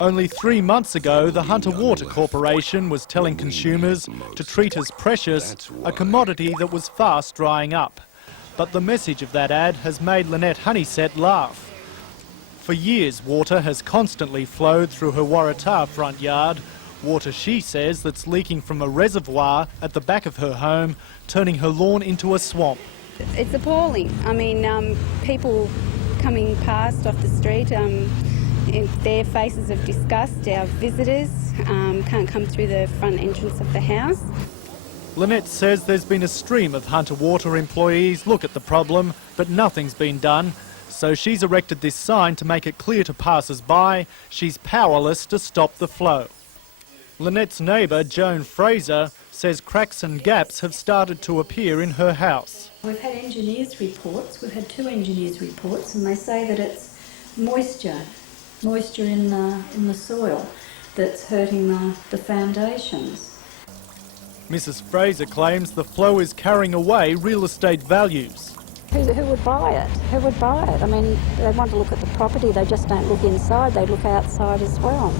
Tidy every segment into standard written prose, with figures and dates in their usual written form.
Only 3 months ago, the Hunter Water Corporation was telling consumers to treat as precious a commodity that was fast drying up. But the message of that ad has made Lynette Honeysett laugh. For years, water has constantly flowed through her Waratah front yard, water she says that's leaking from a reservoir at the back of her home, turning her lawn into a swamp. It's appalling. I mean, people coming past off the street, their faces of disgust. Our visitors can't come through the front entrance of the house. Lynette says there's been a stream of Hunter Water employees look at the problem, but nothing's been done. So she's erected this sign to make it clear to passers-by she's powerless to stop the flow. Lynette's neighbour, Joan Fraser, says cracks and gaps have started to appear in her house. We've had engineers' reports, we've had 2 engineers' reports, and they say that it's moisture in the soil that's hurting the foundations. Mrs Fraser claims the flow is carrying away real estate values. Who would buy it? Who would buy it? I mean, they want to look at the property, they just don't look inside, they look outside as well.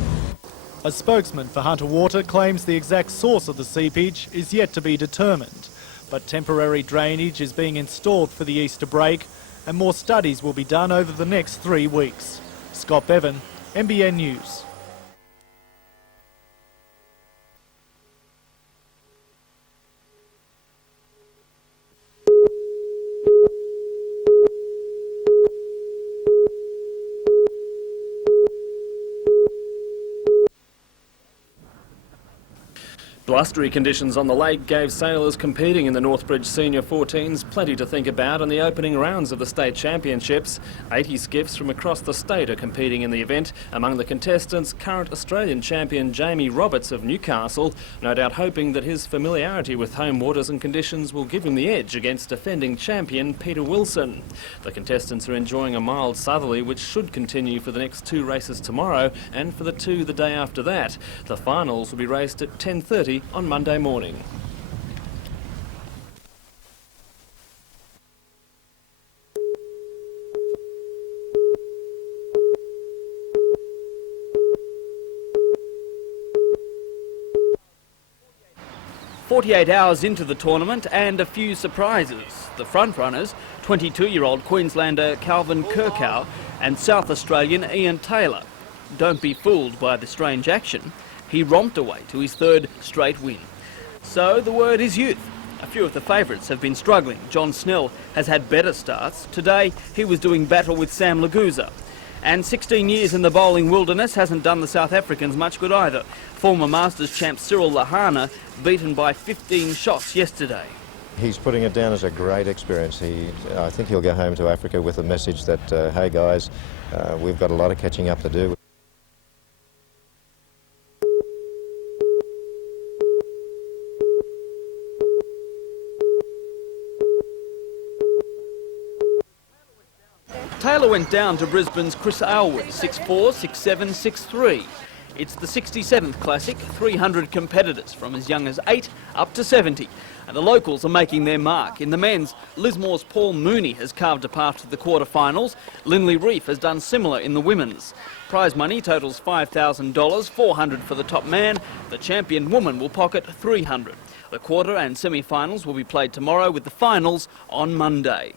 A spokesman for Hunter Water claims the exact source of the seepage is yet to be determined, but temporary drainage is being installed for the Easter break and more studies will be done over the next 3 weeks. Scott Bevan, NBN News. Blustery conditions on the lake gave sailors competing in the Northbridge Senior 14s plenty to think about in the opening rounds of the state championships. 80 skiffs from across the state are competing in the event. Among the contestants, current Australian champion Jamie Roberts of Newcastle, no doubt hoping that his familiarity with home waters and conditions will give him the edge against defending champion Peter Wilson. The contestants are enjoying a mild southerly which should continue for the next 2 races tomorrow and for the 2 the day after that. The finals will be raced at 10:30 on Monday morning. "48 hours into the tournament and a few surprises. The front-runners, 22-year-old Queenslander Calvin Kirkow and South Australian Ian Taylor. Don't be fooled by the strange action. He romped away to his 3rd straight win. So the word is youth. A few of the favourites have been struggling. John Snell has had better starts. Today he was doing battle with Sam Laguza. And 16 years in the bowling wilderness hasn't done the South Africans much good either. Former Masters champ Cyril Lahana beaten by 15 shots yesterday. He's putting it down as a great experience. I think he'll go home to Africa with a message that, hey guys, we've got a lot of catching up to do. Taylor went down to Brisbane's Chris Aylward, 6'4", 6'7", 6'3". It's the 67th Classic, 300 competitors from as young as 8 up to 70. And the locals are making their mark. In the men's, Lismore's Paul Mooney has carved a path to the quarterfinals. Lindley Reef has done similar in the women's. Prize money totals $5,000, $400 for the top man. The champion woman will pocket $300. The quarter and semi-finals will be played tomorrow with the finals on Monday.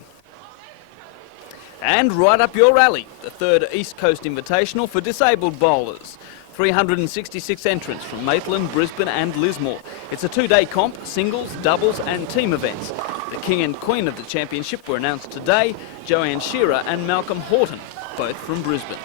And right up your alley, the 3rd East Coast Invitational for disabled bowlers. 366 entrants from Maitland, Brisbane and Lismore. It's a 2-day comp, singles, doubles and team events. The king and queen of the championship were announced today, Joanne Shearer and Malcolm Horton, both from Brisbane.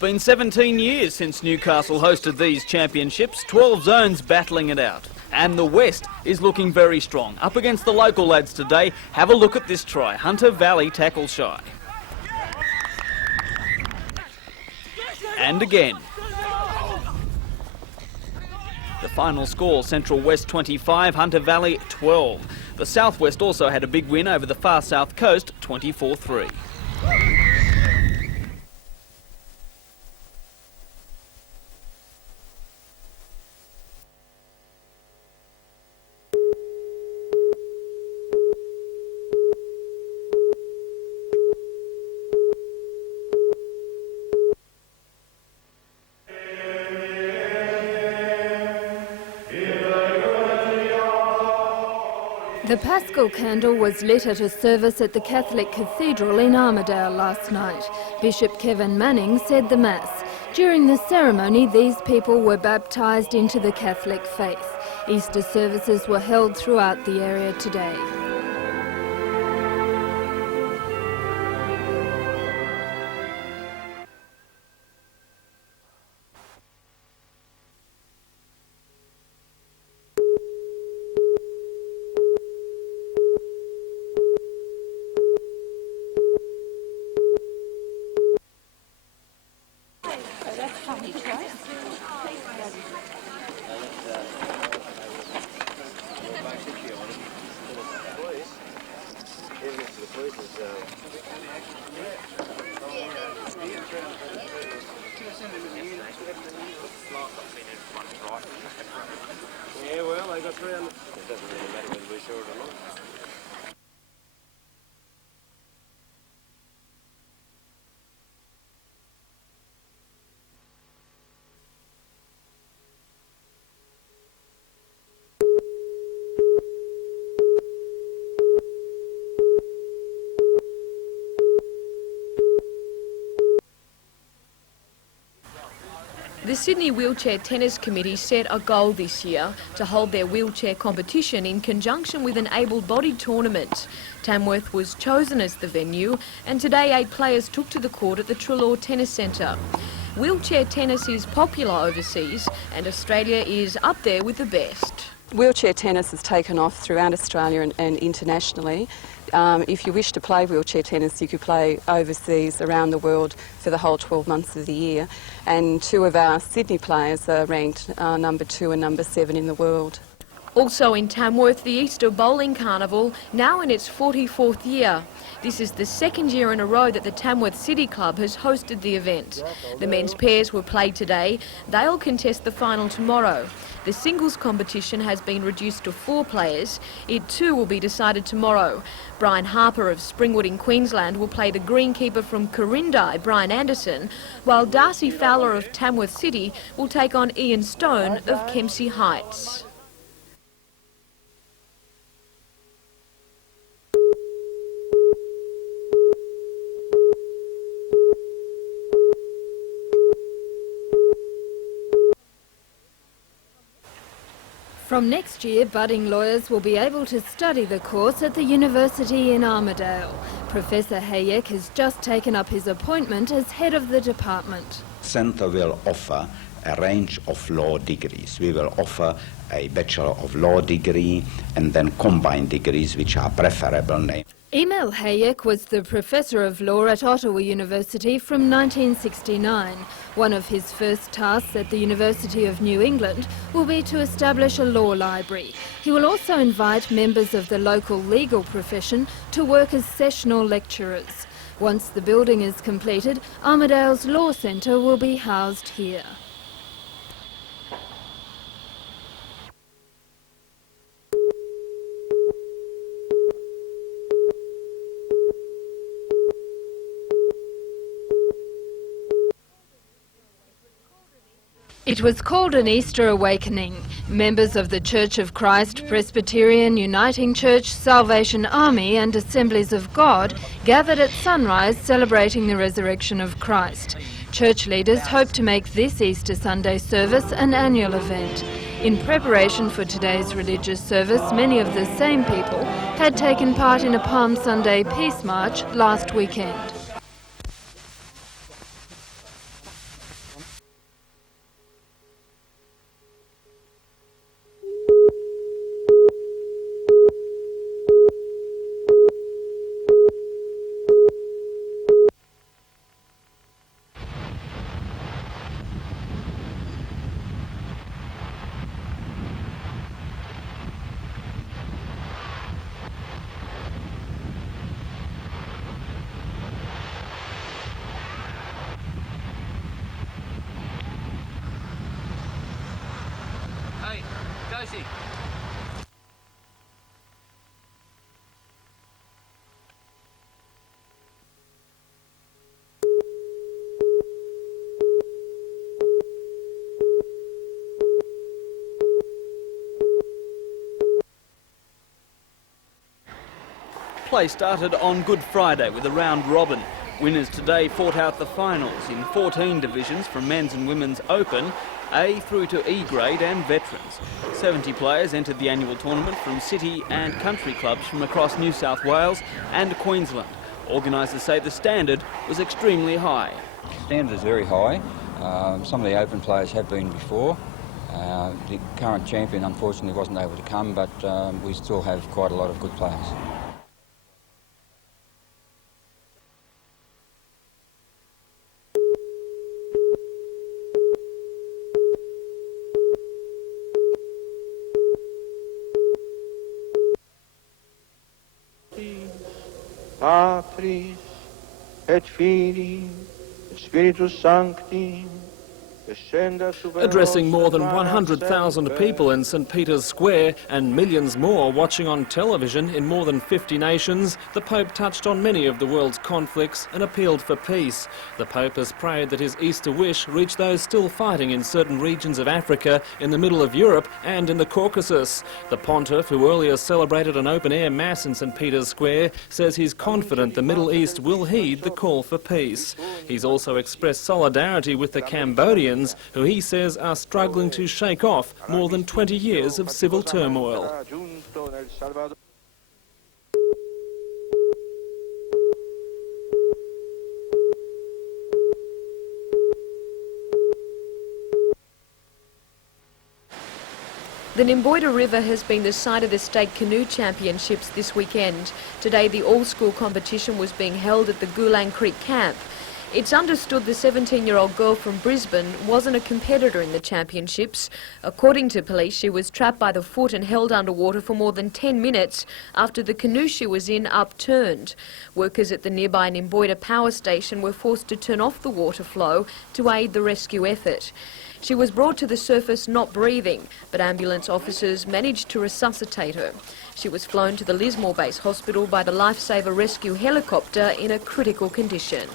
been 17 years since Newcastle hosted these championships, 12 zones battling it out. And the West is looking very strong. Up against the local lads today, have a look at this try. Hunter Valley tackle shy. And again. The final score, Central West 25, Hunter Valley 12. The Southwest also had a big win over the far south coast, 24-3. The Paschal candle was lit at a service at the Catholic Cathedral in Armidale last night. Bishop Kevin Manning said the Mass. During the ceremony, these people were baptised into the Catholic faith. Easter services were held throughout the area today. Yeah, well, they got 300. It doesn't really matter whether we saw it or not. The Sydney Wheelchair Tennis Committee set a goal this year to hold their wheelchair competition in conjunction with an able-bodied tournament. Tamworth was chosen as the venue, and today 8 players took to the court at the Treloar Tennis Centre. Wheelchair tennis is popular overseas, and Australia is up there with the best. Wheelchair tennis has taken off throughout Australia and internationally. If you wish to play wheelchair tennis, you could play overseas around the world for the whole 12 months of the year. And 2 of our Sydney players are ranked number 2 and number 7 in the world. Also in Tamworth, the Easter Bowling Carnival, now in its 44th year. This is the 2nd year in a row that the Tamworth City Club has hosted the event. The men's pairs were played today. They'll contest the final tomorrow. The singles competition has been reduced to 4 players. It too will be decided tomorrow. Brian Harper of Springwood in Queensland will play the greenkeeper from Corindi, Brian Anderson, while Darcy Fowler of Tamworth City will take on Ian Stone of Kempsey Heights. From next year, budding lawyers will be able to study the course at the university in Armidale. Professor Hayek has just taken up his appointment as head of the department. Centre will offer a range of law degrees. We will offer a Bachelor of Law degree and then combined degrees which are preferable. Emil Hayek was the Professor of Law at Ottawa University from 1969. One of his first tasks at the University of New England will be to establish a law library. He will also invite members of the local legal profession to work as sessional lecturers. Once the building is completed, Armidale's Law Centre will be housed here. It was called an Easter Awakening. Members of the Church of Christ, Presbyterian, Uniting Church, Salvation Army and Assemblies of God gathered at sunrise celebrating the resurrection of Christ. Church leaders hope to make this Easter Sunday service an annual event. In preparation for today's religious service, many of the same people had taken part in a Palm Sunday peace march last weekend. racing. Play started on Good Friday with a round robin. Winners today fought out the finals in 14 divisions from men's and women's open, A through to E grade and veterans. 70 players entered the annual tournament from city and country clubs from across New South Wales and Queensland. Organisers say the standard was extremely high. Standard is very high. Some of the open players have been before. The current champion unfortunately wasn't able to come, but we still have quite a lot of good players. Patris et Filii et Spiritus Sancti. Addressing more than 100,000 people in St Peter's Square and millions more watching on television in more than 50 nations, the Pope touched on many of the world's conflicts and appealed for peace. The Pope has prayed that his Easter wish reach those still fighting in certain regions of Africa, in the middle of Europe and in the Caucasus. The Pontiff, who earlier celebrated an open-air mass in St Peter's Square, says he's confident the Middle East will heed the call for peace. He's also expressed solidarity with the Cambodians, who he says are struggling to shake off more than 20 years of civil turmoil. The Nimboida River has been the site of the State Canoe Championships this weekend. Today the all-school competition was being held at the Gulang Creek camp. It's understood the 17-year-old girl from Brisbane wasn't a competitor in the championships. According to police, she was trapped by the foot and held underwater for more than 10 minutes after the canoe she was in upturned. Workers at the nearby Nimboida power station were forced to turn off the water flow to aid the rescue effort. She was brought to the surface not breathing, but ambulance officers managed to resuscitate her. She was flown to the Lismore Base Hospital by the Lifesaver Rescue helicopter in a critical condition.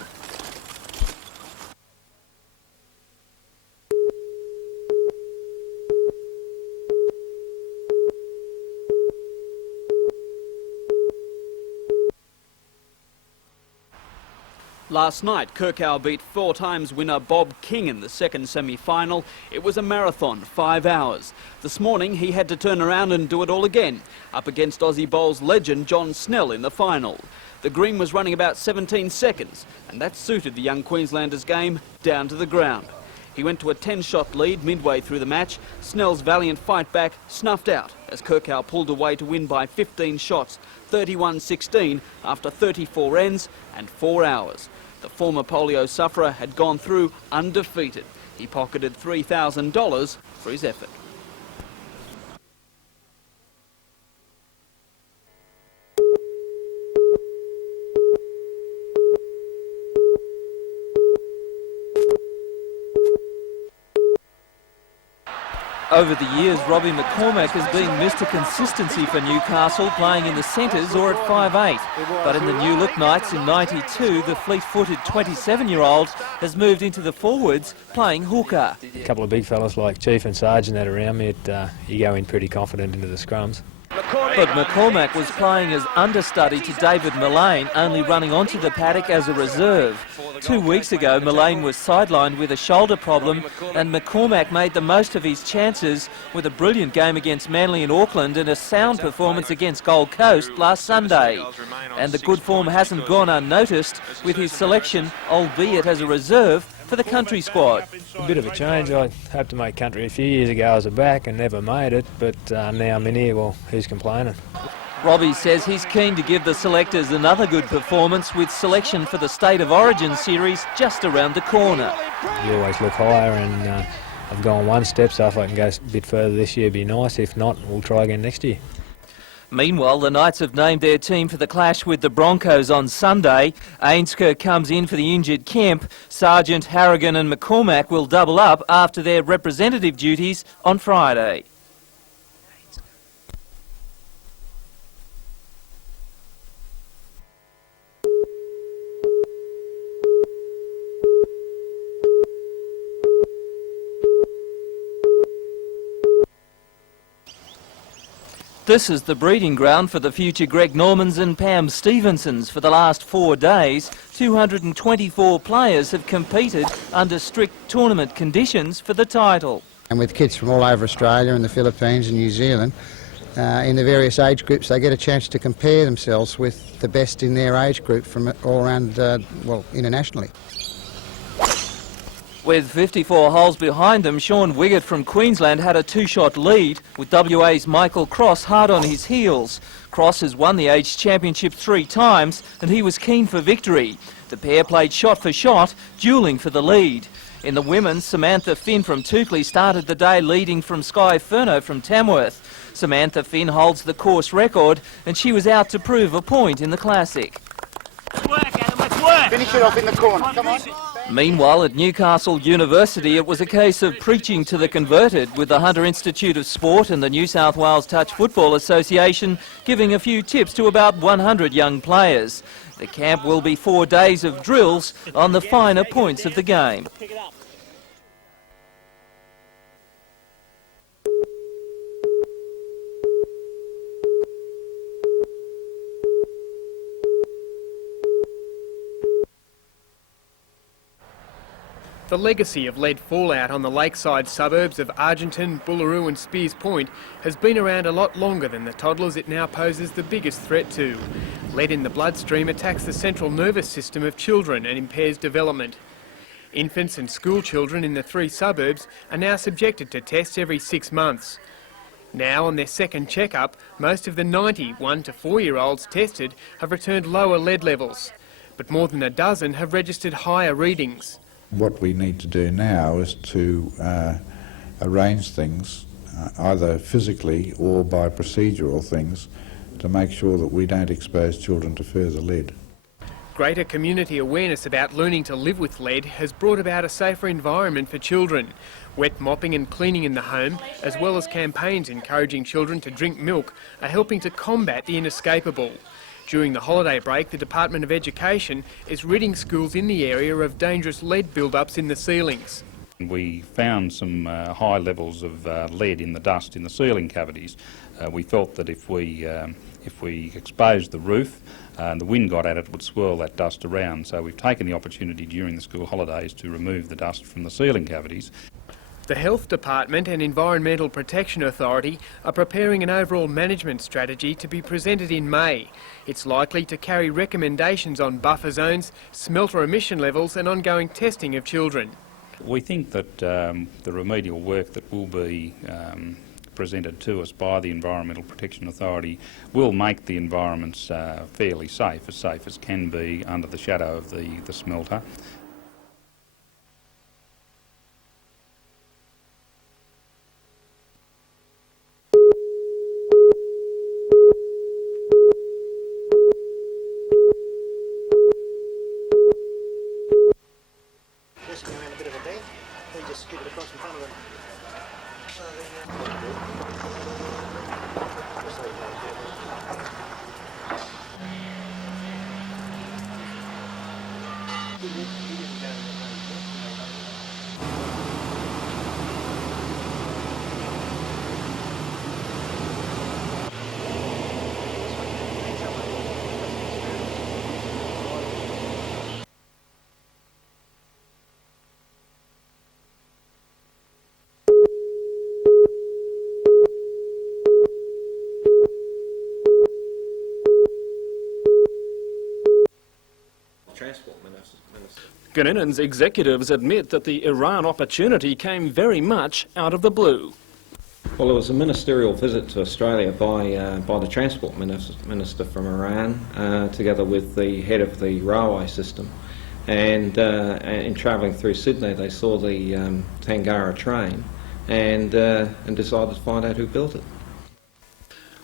Last night, Kirkau beat 4-times winner Bob King in the second semi-final. It was a marathon, 5 hours. This morning, he had to turn around and do it all again, up against Aussie Bowls legend John Snell in the final. The green was running about 17 seconds, and that suited the young Queenslander's game down to the ground. He went to a 10-shot lead midway through the match. Snell's valiant fight back snuffed out as Kirkau pulled away to win by 15 shots, 31-16 after 34 ends and 4 hours. The former polio sufferer had gone through undefeated. He pocketed $3,000 for his effort. Over the years, Robbie McCormack has been Mr. Consistency for Newcastle, playing in the centres or at 5'8". But in the New Look nights in '92, the fleet-footed 27-year-old has moved into the forwards, playing hooker. A couple of big fellas like Chief and Sergeant that are around me, you go in pretty confident into the scrums. But McCormack was playing as understudy to David Mullane, only running onto the paddock as a reserve. 2 weeks ago, Mullane was sidelined with a shoulder problem, and McCormack made the most of his chances with a brilliant game against Manly in Auckland and a sound performance against Gold Coast last Sunday. And the good form hasn't gone unnoticed, with his selection, albeit as a reserve, for the country squad. A bit of a change. I hoped to make country a few years ago as a back and never made it, but now I'm in here, well, who's complaining? Robbie says he's keen to give the selectors another good performance with selection for the State of Origin series just around the corner. You always look higher, and I've gone one step, so if I can go a bit further this year, it'd be nice. If not, we'll try again next year. Meanwhile, the Knights have named their team for the clash with the Broncos on Sunday. Ainscough comes in for the injured Kemp. Sargent, Harrigan and McCormack will double up after their representative duties on Friday. This is the breeding ground for the future Greg Normans and Pam Stevensons. For the last 4 days, 224 players have competed under strict tournament conditions for the title. And with kids from all over Australia and the Philippines and New Zealand, in the various age groups, they get a chance to compare themselves with the best in their age group from all around, well, internationally. With 54 holes behind them, Sean Wiggett from Queensland had a 2-shot lead, with WA's Michael Cross hard on his heels. Cross has won the age championship 3 times, and he was keen for victory. The pair played shot for shot, duelling for the lead. In the women's, Samantha Finn from Toukley started the day leading from Sky Furno from Tamworth. Samantha Finn holds the course record, and she was out to prove a point in the Classic. Let's work, Adam, let's work! Finish it off in the corner, come on. Meanwhile, at Newcastle University, it was a case of preaching to the converted, with the Hunter Institute of Sport and the New South Wales Touch Football Association giving a few tips to about 100 young players. The camp will be 4 days of drills on the finer points of the game. The legacy of lead fallout on the lakeside suburbs of Argenton, Bullaroo and Spears Point has been around a lot longer than the toddlers it now poses the biggest threat to. Lead in the bloodstream attacks the central nervous system of children and impairs development. Infants and school children in the 3 suburbs are now subjected to tests every 6 months. Now, on their second checkup, most of the 90 1- to 4-year-olds tested have returned lower lead levels, but more than a dozen have registered higher readings. What we need to do now is to arrange things, either physically or by procedural things, to make sure that we don't expose children to further lead. Greater community awareness about learning to live with lead has brought about a safer environment for children. Wet mopping and cleaning in the home, as well as campaigns encouraging children to drink milk, are helping to combat the inescapable. During the holiday break, the Department of Education is ridding schools in the area of dangerous lead build-ups in the ceilings. We found some high levels of lead in the dust in the ceiling cavities. We felt that if we exposed the roof and the wind got at it, it would swirl that dust around. So we've taken the opportunity during the school holidays to remove the dust from the ceiling cavities. The Health Department and Environmental Protection Authority are preparing an overall management strategy to be presented in May. It's likely to carry recommendations on buffer zones, smelter emission levels and ongoing testing of children. We think that the remedial work that will be presented to us by the Environmental Protection Authority will make the environments fairly safe as can be under the shadow of the smelter. Guninan's executives admit that the Iran opportunity came very much out of the blue. Well, it was a ministerial visit to Australia by the Transport Minister from Iran, together with the head of the railway system. And in travelling through Sydney, they saw the Tangara train and decided to find out who built it.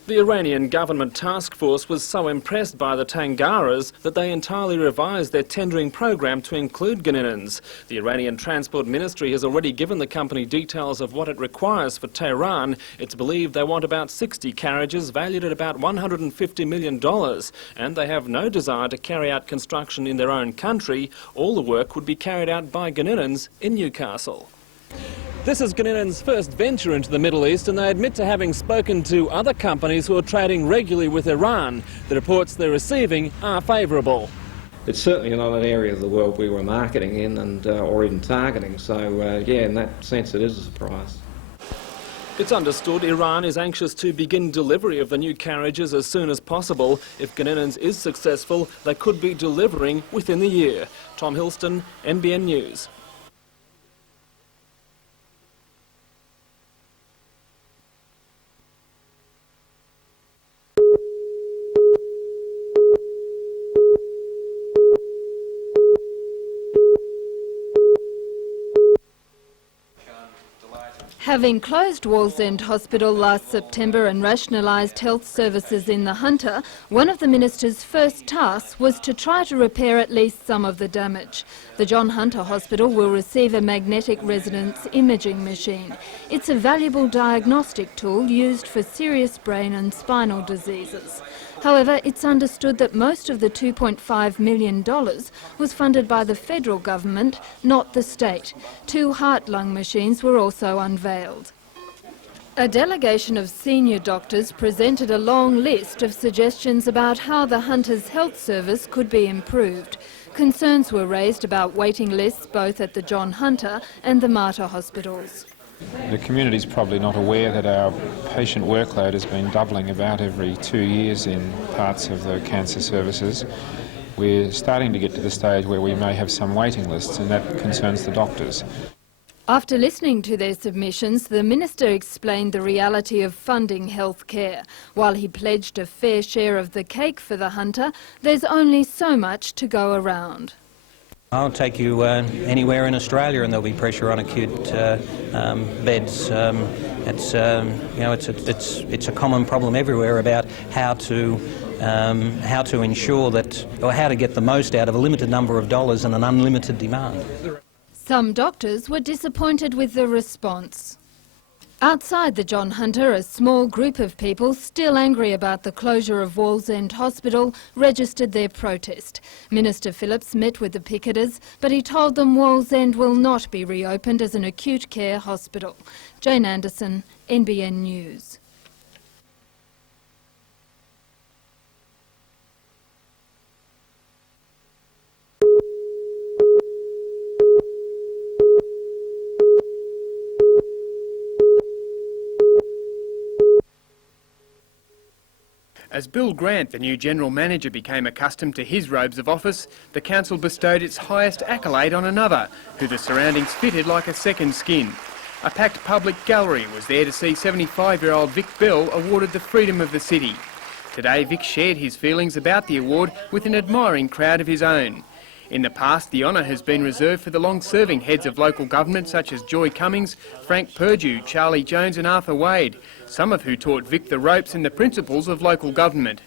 The Iranian government task force was so impressed by the Tangaras that they entirely revised their tendering program to include Guninans. The Iranian Transport Ministry has already given the company details of what it requires for Tehran. It's believed they want about 60 carriages valued at about $150 million, and they have no desire to carry out construction in their own country. All the work would be carried out by Guninans in Newcastle. This is Gunninan's first venture into the Middle East, and they admit to having spoken to other companies who are trading regularly with Iran. The reports they're receiving are favourable. It's certainly not an area of the world we were marketing in and or even targeting, so yeah, in that sense it is a surprise. It's understood Iran is anxious to begin delivery of the new carriages as soon as possible. If Gunninan's is successful, they could be delivering within the year. Tom Hilston, NBN News. Having closed Wallsend Hospital last September and rationalised health services in the Hunter, one of the minister's first tasks was to try to repair at least some of the damage. The John Hunter Hospital will receive a magnetic resonance imaging machine. It's a valuable diagnostic tool used for serious brain and spinal diseases. However, it's understood that most of the $2.5 million was funded by the federal government, not the state. 2 heart-lung machines were also unveiled. A delegation of senior doctors presented a long list of suggestions about how the Hunter's health service could be improved. Concerns were raised about waiting lists both at the John Hunter and the Mater hospitals. The community is probably not aware that our patient workload has been doubling about every 2 years in parts of the cancer services. We're starting to get to the stage where we may have some waiting lists, and that concerns the doctors. After listening to their submissions, the Minister explained the reality of funding health care. While he pledged a fair share of the cake for the Hunter, there's only so much to go around. I'll take you anywhere in Australia and there'll be pressure on acute beds. It's a common problem everywhere about how to ensure that, or how to get the most out of a limited number of dollars and an unlimited demand. Some doctors were disappointed with the response. Outside the John Hunter, a small group of people still angry about the closure of Wallsend Hospital registered their protest. Minister Phillips met with the picketers, but he told them Wallsend will not be reopened as an acute care hospital. Jane Anderson, NBN News. As Bill Grant, the new General Manager, became accustomed to his robes of office, the Council bestowed its highest accolade on another, who the surroundings fitted like a second skin. A packed public gallery was there to see 75-year-old Vic Bell awarded the Freedom of the City. Today, Vic shared his feelings about the award with an admiring crowd of his own. In the past, the honour has been reserved for the long-serving heads of local government such as Joy Cummings, Frank Purdue, Charlie Jones and Arthur Wade, some of who taught Vic the ropes and the principles of local government.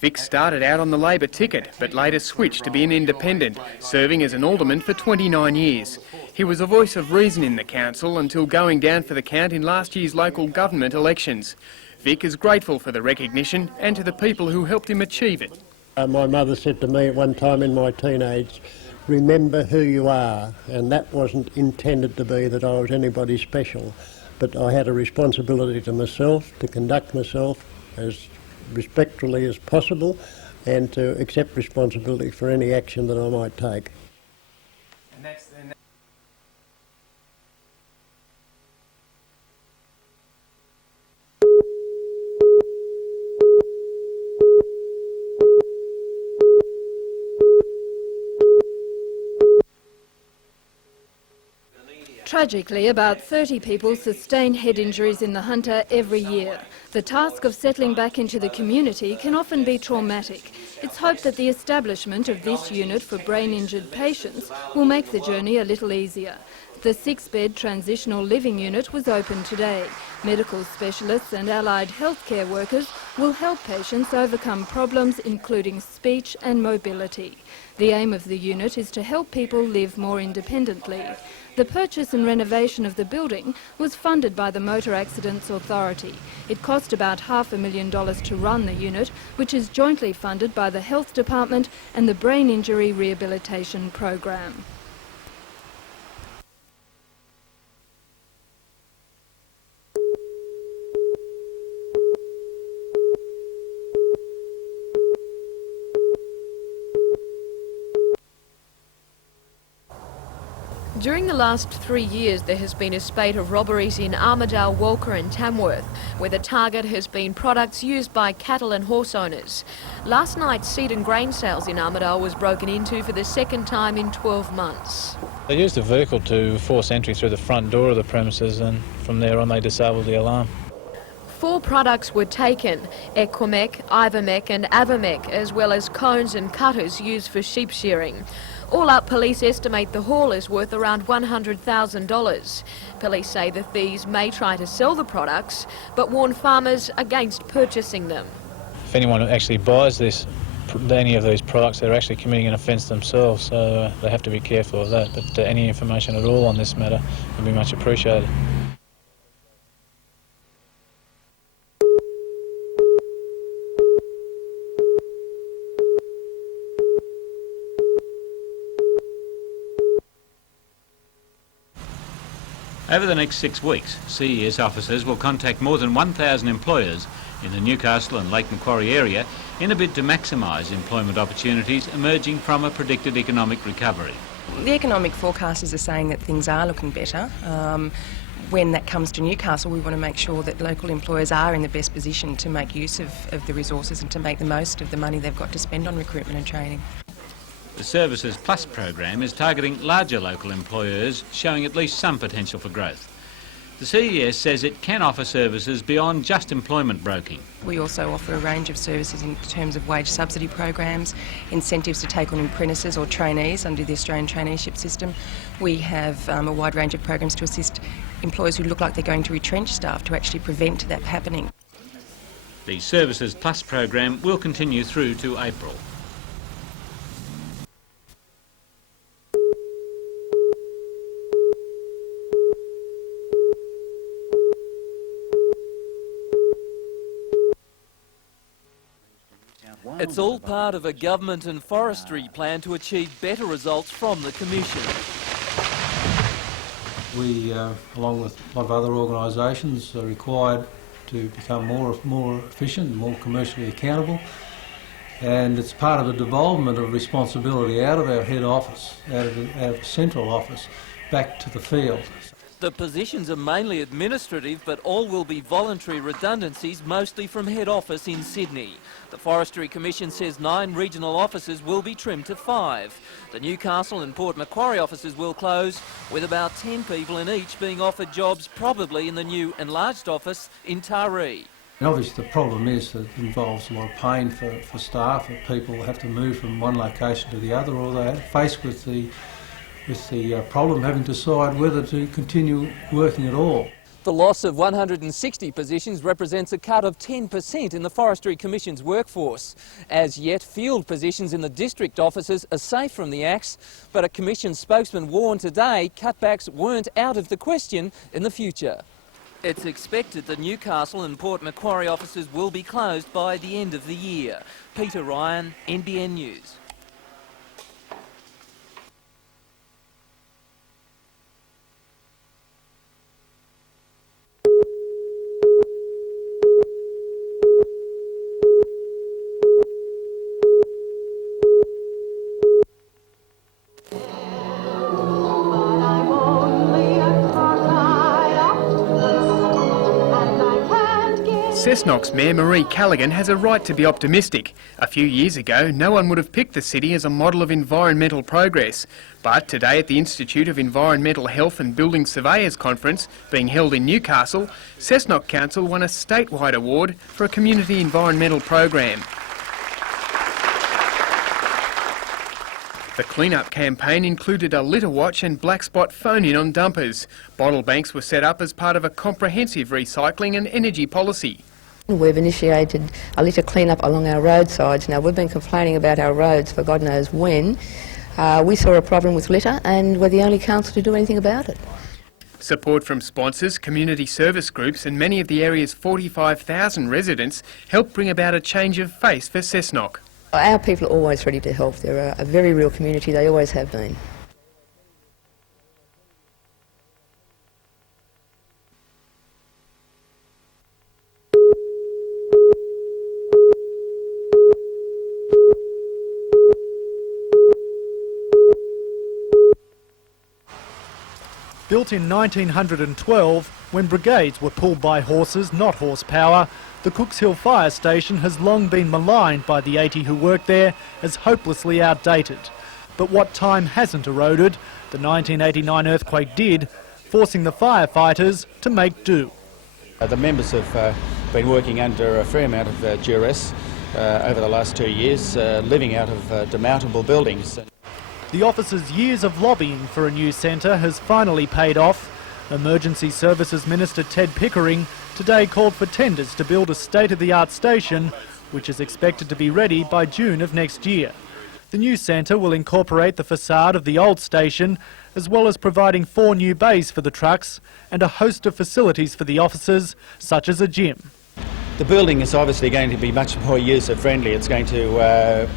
Vic started out on the Labor ticket, but later switched to be an independent, serving as an alderman for 29 years. He was a voice of reason in the council until going down for the count in last year's local government elections. Vic is grateful for the recognition and to the people who helped him achieve it. My mother said to me at one time in my teenage, remember who you are, and that wasn't intended to be that I was anybody special, but I had a responsibility to myself to conduct myself as respectfully as possible and to accept responsibility for any action that I might take. Tragically, about 30 people sustain head injuries in the Hunter every year. The task of settling back into the community can often be traumatic. It's hoped that the establishment of this unit for brain-injured patients will make the journey a little easier. The 6-bed transitional living unit was opened today. Medical specialists and allied healthcare workers will help patients overcome problems including speech and mobility. The aim of the unit is to help people live more independently. The purchase and renovation of the building was funded by the Motor Accidents Authority. It cost about $500,000 to run the unit, which is jointly funded by the Health Department and the Brain Injury Rehabilitation Program. During the last 3 years, there has been a spate of robberies in Armidale, Walker and Tamworth, where the target has been products used by cattle and horse owners. Last night, seed and grain sales in Armidale was broken into for the second time in 12 months. They used a vehicle to force entry through the front door of the premises, and from there on they disabled the alarm. 4 products were taken: Equimec, Ivomec and Avomec, as well as cones and cutters used for sheep shearing. All up, police estimate the haul is worth around $100,000. Police say the thieves may try to sell the products, but warn farmers against purchasing them. If anyone actually buys any of these products, they're actually committing an offence themselves, so they have to be careful of that. But any information at all on this matter would be much appreciated. Over the next 6 weeks, CES officers will contact more than 1,000 employers in the Newcastle and Lake Macquarie area in a bid to maximise employment opportunities emerging from a predicted economic recovery. The economic forecasters are saying that things are looking better. When that comes to Newcastle, we want to make sure that local employers are in the best position to make use of the resources and to make the most of the money they've got to spend on recruitment and training. The Services Plus program is targeting larger local employers showing at least some potential for growth. The CES says it can offer services beyond just employment broking. We also offer a range of services in terms of wage subsidy programs, incentives to take on apprentices or trainees under the Australian traineeship system. We have a wide range of programs to assist employers who look like they're going to retrench staff to actually prevent that happening. The Services Plus program will continue through to April. It's all part of a government and forestry plan to achieve better results from the Commission. We, along with a lot of other organisations, are required to become more efficient, more commercially accountable, and it's part of a devolvement of responsibility out of our head office, out of central office, back to the field. The positions are mainly administrative, but all will be voluntary redundancies, mostly from head office in Sydney. The Forestry Commission says 9 regional offices will be trimmed to 5. The Newcastle and Port Macquarie offices will close, with about 10 people in each being offered jobs, probably in the new enlarged office in Taree. And obviously the problem is that it involves a lot of pain for staff, that people have to move from one location to the other, or they're faced with the problem having to decide whether to continue working at all. The loss of 160 positions represents a cut of 10% in the Forestry Commission's workforce. As yet, field positions in the district offices are safe from the axe, but a Commission spokesman warned today cutbacks weren't out of the question in the future. It's expected the Newcastle and Port Macquarie offices will be closed by the end of the year. Peter Ryan, NBN News. Cessnock's Mayor Marie Callaghan has a right to be optimistic. A few years ago, no one would have picked the city as a model of environmental progress. But today at the Institute of Environmental Health and Building Surveyors Conference, being held in Newcastle, Cessnock Council won a statewide award for a community environmental program. The clean-up campaign included a litter watch and black spot phone-in on dumpers. Bottle banks were set up as part of a comprehensive recycling and energy policy. We've initiated a litter clean-up along our roadsides. Now, we've been complaining about our roads for God knows when. We saw a problem with litter and we're the only council to do anything about it. Support from sponsors, community service groups and many of the area's 45,000 residents helped bring about a change of face for Cessnock. Our people are always ready to help. They're a very real community, they always have been. Built in 1912, when brigades were pulled by horses, not horsepower, the Cooks Hill Fire Station has long been maligned by the 80 who work there as hopelessly outdated. But what time hasn't eroded, the 1989 earthquake did, forcing the firefighters to make do. The members have been working under a fair amount of duress over the last 2 years, living out of demountable buildings. The officers' years of lobbying for a new centre has finally paid off. Emergency Services Minister Ted Pickering today called for tenders to build a state-of-the-art station, which is expected to be ready by June of next year. The new centre will incorporate the facade of the old station, as well as providing 4 new bays for the trucks and a host of facilities for the officers, such as a gym. The building is obviously going to be much more user-friendly. It's going to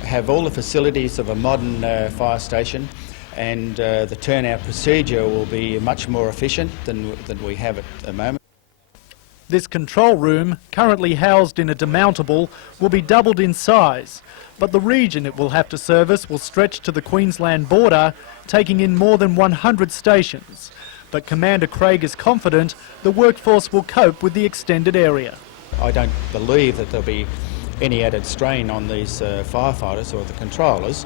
have all the facilities of a modern fire station, and the turnout procedure will be much more efficient than we have at the moment. This control room, currently housed in a demountable, will be doubled in size, but the region it will have to service will stretch to the Queensland border, taking in more than 100 stations. But Commander Craig is confident the workforce will cope with the extended area. I don't believe that there'll be any added strain on these firefighters or the controllers.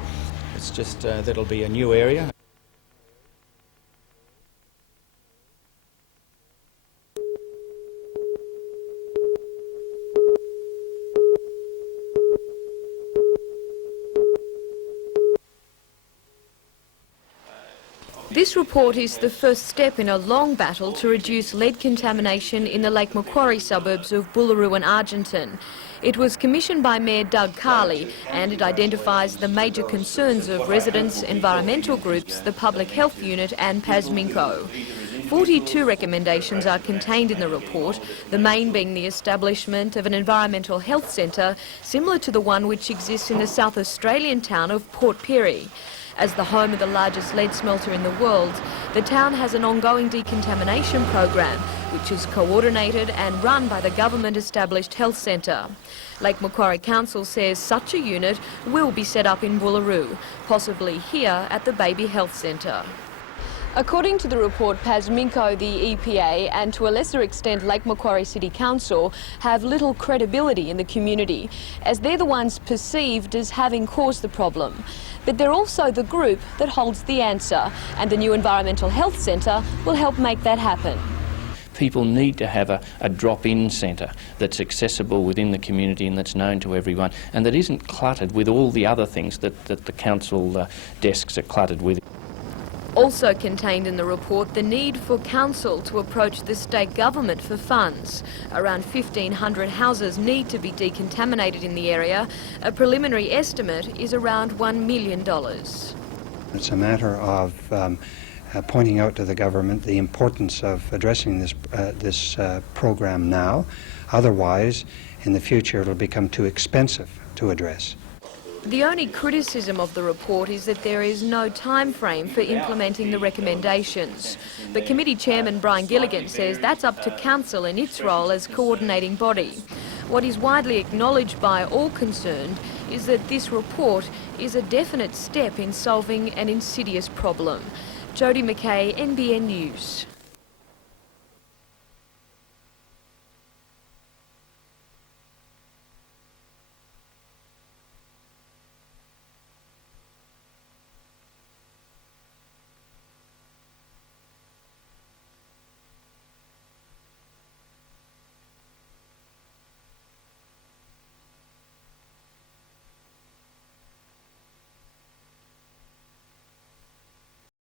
It's just that it'll be a new area. This report is the first step in a long battle to reduce lead contamination in the Lake Macquarie suburbs of Bullaroo and Argenton. It was commissioned by Mayor Doug Carley, and it identifies the major concerns of residents, environmental groups, the Public Health Unit and PASMINCO. 42 recommendations are contained in the report, the main being the establishment of an environmental health centre similar to the one which exists in the South Australian town of Port Pirie. As the home of the largest lead smelter in the world, the town has an ongoing decontamination program, which is coordinated and run by the government-established health centre. Lake Macquarie Council says such a unit will be set up in Bullaroo, possibly here at the Baby Health Centre. According to the report, PASMINCO, the EPA and to a lesser extent Lake Macquarie City Council have little credibility in the community, as they're the ones perceived as having caused the problem. But they're also the group that holds the answer, and the new Environmental Health Centre will help make that happen. People need to have a drop-in centre that's accessible within the community and that's known to everyone, and that isn't cluttered with all the other things that the council desks are cluttered with. Also contained in the report, the need for council to approach the state government for funds. Around 1,500 houses need to be decontaminated in the area. A preliminary estimate is around $1 million. It's a matter of pointing out to the government the importance of addressing this program now. Otherwise, in the future, it'll become too expensive to address. The only criticism of the report is that there is no time frame for implementing the recommendations. But Committee Chairman Brian Gilligan says that's up to Council in its role as coordinating body. What is widely acknowledged by all concerned is that this report is a definite step in solving an insidious problem. Jodie McKay, NBN News.